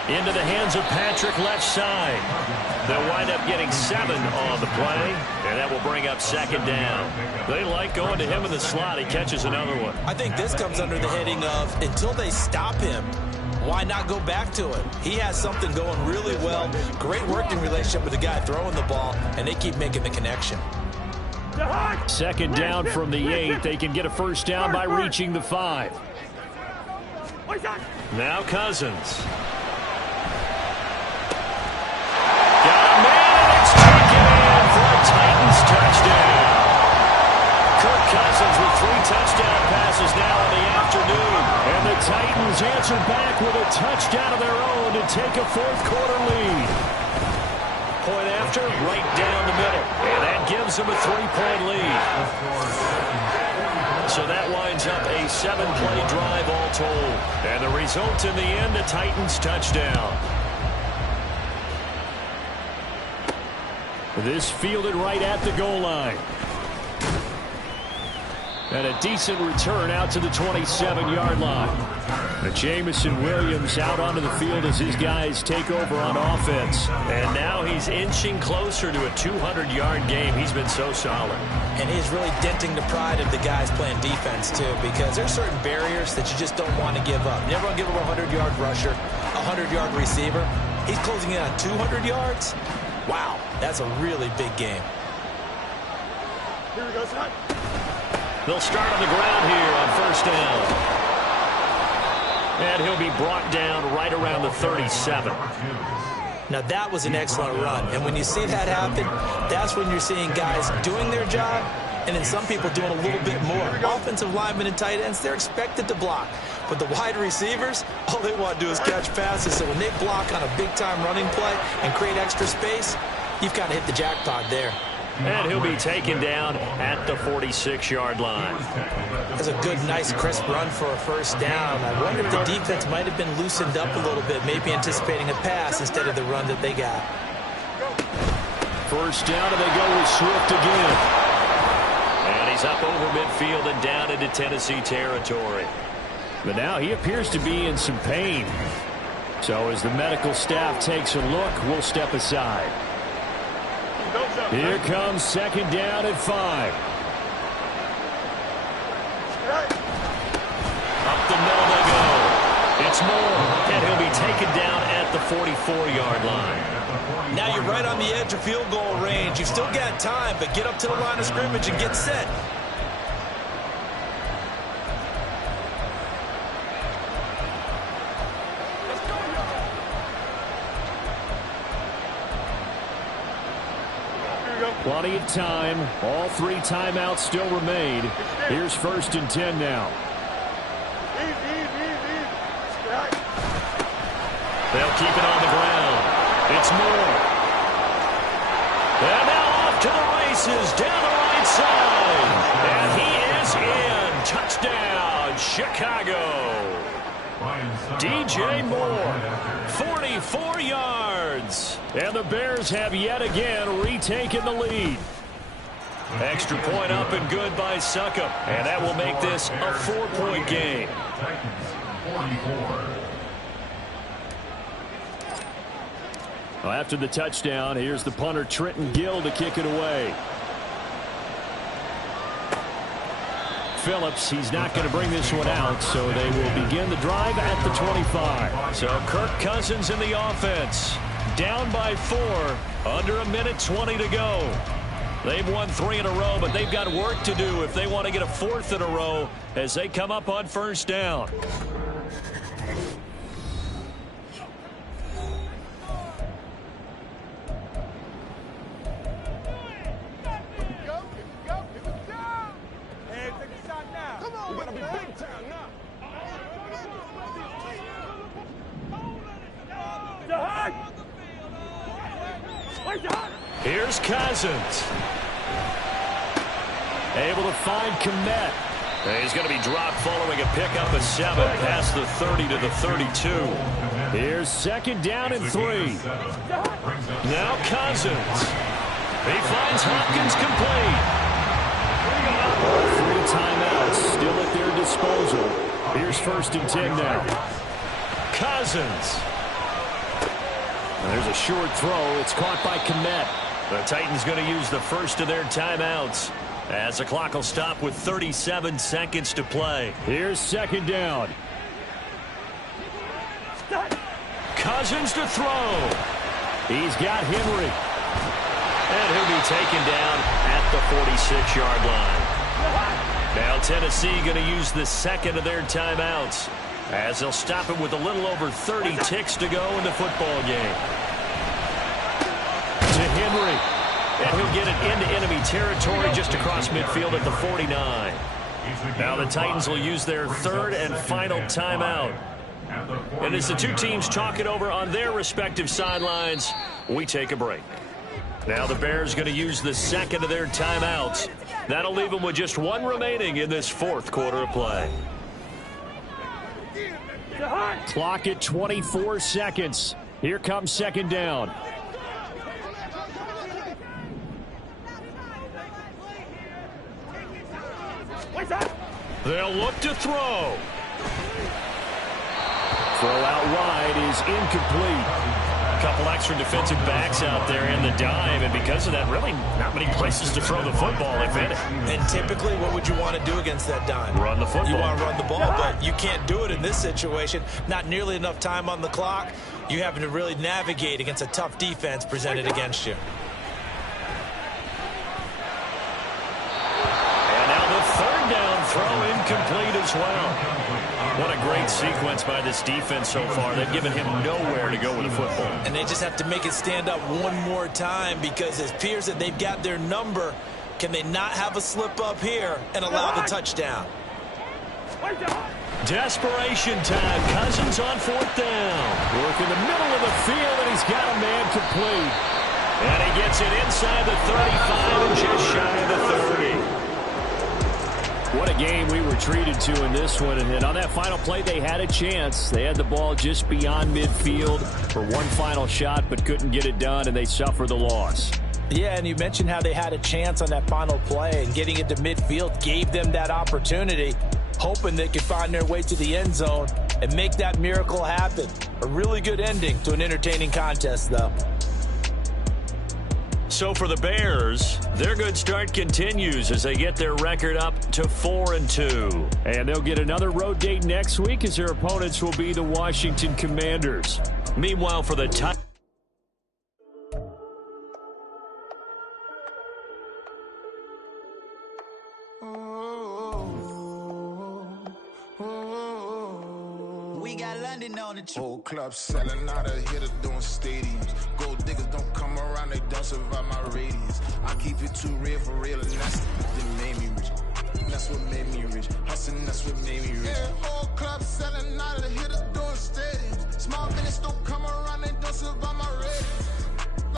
Into the hands of Patrick left side. They'll wind up getting 7 on the play, and that will bring up 2nd down. They like going to him in the slot. He catches another one. I think this comes under the heading of until they stop him, why not go back to it? He has something going really well. Great working relationship with the guy throwing the ball, and they keep making the connection. 2nd down from the 8. They can get a first down by reaching the 5. Now Cousins. Titans touchdown. Kirk Cousins with 3 touchdown passes now in the afternoon. And the Titans answer back with a touchdown of their own to take a fourth quarter lead. Point after, right down the middle. And that gives them a 3-point lead. So that winds up a 7-play drive all told. And the result in the end, a Titans touchdown. This fielded right at the goal line. And a decent return out to the 27-yard line. Jamison Williams out onto the field as his guys take over on offense. And now he's inching closer to a 200-yard game. He's been so solid. And he's really denting the pride of the guys playing defense, too, because there's certain barriers that you just don't want to give up. You never want to give up a 100-yard rusher, a 100-yard receiver. He's closing in on 200 yards. Wow, that's a really big game. Here we go, son. They'll start on the ground here on 1st down. And he'll be brought down right around the 37. Now, that was an excellent run. And when you see that happen, that's when you're seeing guys doing their job and then some people doing a little bit more. Offensive linemen and tight ends, they're expected to block. But the wide receivers, all they want to do is catch passes. So when they block on a big-time running play and create extra space, you've got to hit the jackpot there. And he'll be taken down at the 46-yard line. That's a good, nice, crisp run for a first down. I wonder if the defense might have been loosened up a little bit, maybe anticipating a pass instead of the run that they got. First down, and they go with Swift again. And he's up over midfield and down into Tennessee territory. But now he appears to be in some pain. So as the medical staff takes a look, we'll step aside. Here comes second down at 5. Up the middle they go. It's Moore, and he'll be taken down at the 44-yard line. Now you're right on the edge of field goal range. You've still got time, but get up to the line of scrimmage and get set. Plenty of time. All 3 timeouts still remain. Here's first and 10 now. They'll keep it on the ground. It's Moore. And now off to the races down the right side. And he is in. Touchdown, Chicago. DJ Moore, 44 yards. And the Bears have yet again retaken the lead. Extra point up and good by Succop. And that will make this a 4-point game. Well, after the touchdown, here's the punter Trenton Gill to kick it away. Phillips, he's not going to bring this one out, so they will begin the drive at the 25. So Kirk Cousins in the offense. Down by 4. Under a minute 20 to go. They've won 3 in a row, but they've got work to do if they want to get a 4th in a row as they come up on first down. Here's Cousins. Able to find Kmet. He's going to be dropped following a pickup of 7 past the 30 to the 32. Here's second down and 3. Now Cousins. He finds Hopkins complete. 3 timeouts still at their disposal. Here's first and 10 now. Cousins. There's a short throw. It's caught by Kmet. The Titans going to use the first of their timeouts as the clock will stop with 37 seconds to play. Here's second down. Cousins to throw. He's got Henry. And he'll be taken down at the 46-yard line. Now Tennessee going to use the second of their timeouts as they'll stop it with a little over 30 ticks to go in the football game. To Henry. And he'll get it into enemy territory just across midfield at the 49. Now the Titans will use their third and final timeout. And as the two teams talk it over on their respective sidelines, we take a break. Now the Bears going to use the second of their timeouts. That'll leave them with just 1 remaining in this 4th quarter of play. Clock at 24 seconds. Here comes second down. They'll look to throw. Throw out wide is incomplete. A couple extra defensive backs out there in the dime, and because of that, really not many places to throw the football, if any. And typically, what would you want to do against that dime? Run the football. You want to run the ball, but you can't do it in this situation. Not nearly enough time on the clock. You having to really navigate against a tough defense presented against you. And now the third down throw incomplete as well. What a great sequence by this defense so far. They've given him nowhere to go with the football. And they just have to make it stand up one more time because it appears that they've got their number. Can they not have a slip up here and allow the touchdown? Desperation time. Cousins on 4th down. Work in the middle of the field, and he's got a man complete. And he gets it inside the 35 and just shy of the 30. What a game we were treated to in this one. And on that final play, they had a chance. They had the ball just beyond midfield for one final shot, but couldn't get it done, and they suffer the loss. Yeah, and you mentioned how they had a chance on that final play, and getting it to midfield gave them that opportunity, hoping they could find their way to the end zone and make that miracle happen. A really good ending to an entertaining contest, though. So for the Bears, their good start continues as they get their record up to 4-2. And they'll get another road date next week as their opponents will be the Washington Commanders. Meanwhile, for the Titans, we got London on the Whole club selling out of hitter doing stadiums. Gold diggers don't come around, they don't survive my radius. I keep it too real for real, and that's what made me rich. That's what made me rich. Hustling, that's what made me rich. Yeah, whole club selling out of hitters doing stadiums. Small business don't come around, they don't survive my radius.